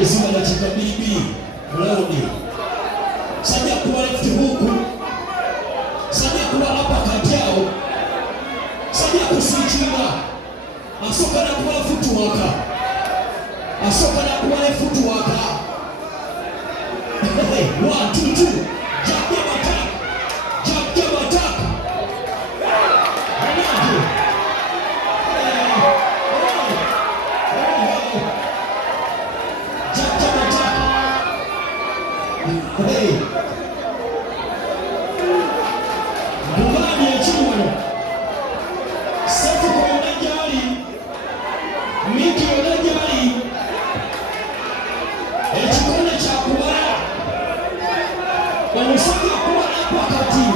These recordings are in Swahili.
Zima dakika mbili raundi. Sanya kuwa left huku. Sanya kuwa hapa kati yao. Sanya kusijinga. Asoka na kuwa futu waka. Asoka na kuwa futu waka. 1, 2, 2. Jump attack. Jump attack. Hey. Bugani ya chumano. Sefu kwa unajali. Miki unajali. Echikone cha kuwara. Wamusaka kuwa hapa kati.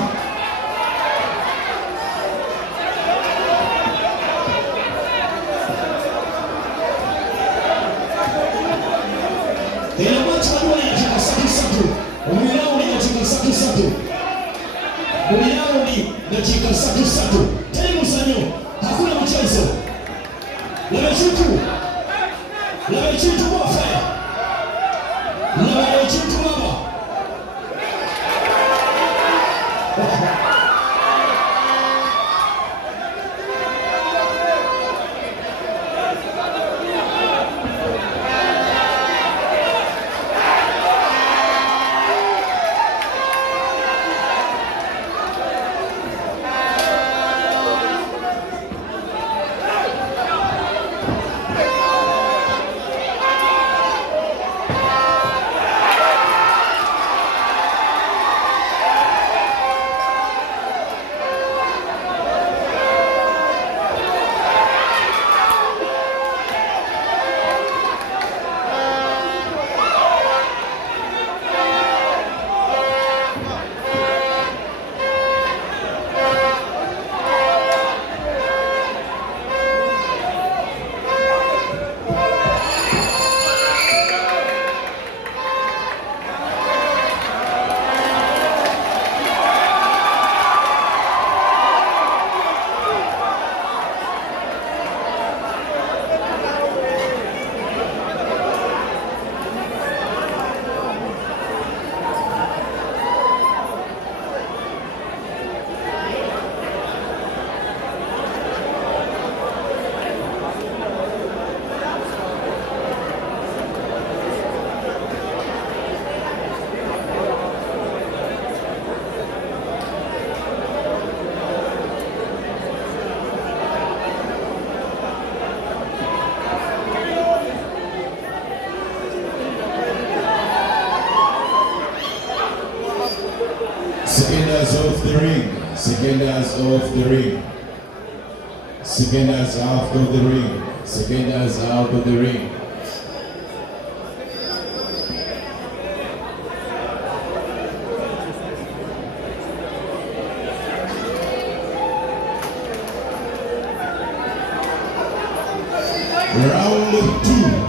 Ila macho wadua ya jika satu. Umilao ni dakika satu. Umilao ni dakika satu. Temu sanyo. Hakuna mchezo. Lamechitu mwafaya. Lamechitu mama. Seconds off the ring. Seconds off the ring. Seconds out of the ring. Seconds out of the ring. Round 2.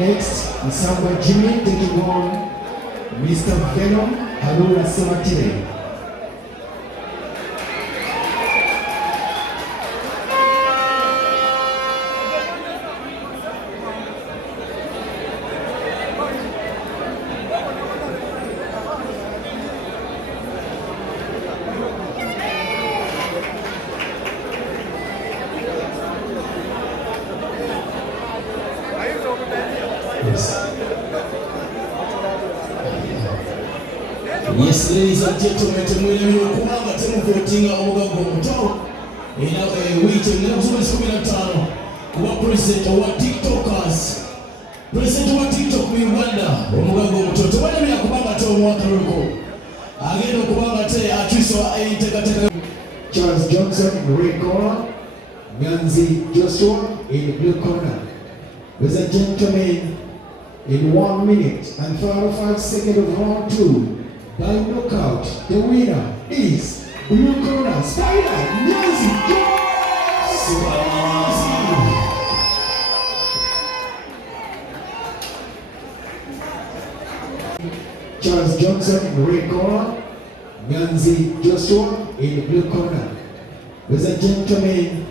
next, Nsamba Jimmy taking on Mr. Venom Alura Samatire. Yes, ladies and gentlemen, tumwelewe kubanga temuvotinga omugago omuto era wiite n'obusobozi 15 kuba president wa TikTokers, president wa TikTok mu Uganda omugago omuto tewalemera kubanga te omwaka luko agenda okubanga te akyusa enteekateeka. Charles Johnson in the red corner, Nyanzi Joshua in the blue corner. Ladies and gentlemen, in 1 minute and 45 seconds of round 2, by knockout, the winner is blue corner Spider Nyanzi Joshua. Charles Johnson in the red corner, Nyanzi Joshua in the blue corner. Ladies and gentlemen,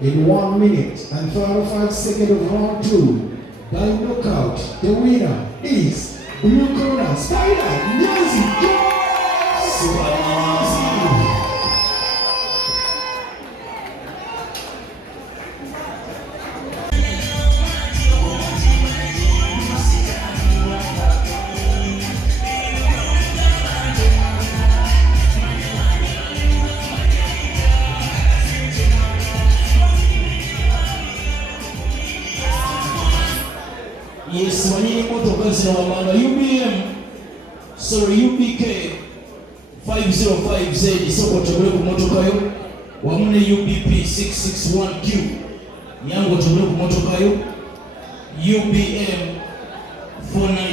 in 1 minute and 45 seconds of round 2, by knockout, the winner is blue corner Spider Nyanzi Joshua. Yes, wanyini motoka zina wamanga UBK 505Z soko tobule ku motoka yo wamune UBP 661Q yango tobule ku motoka yo UBM 49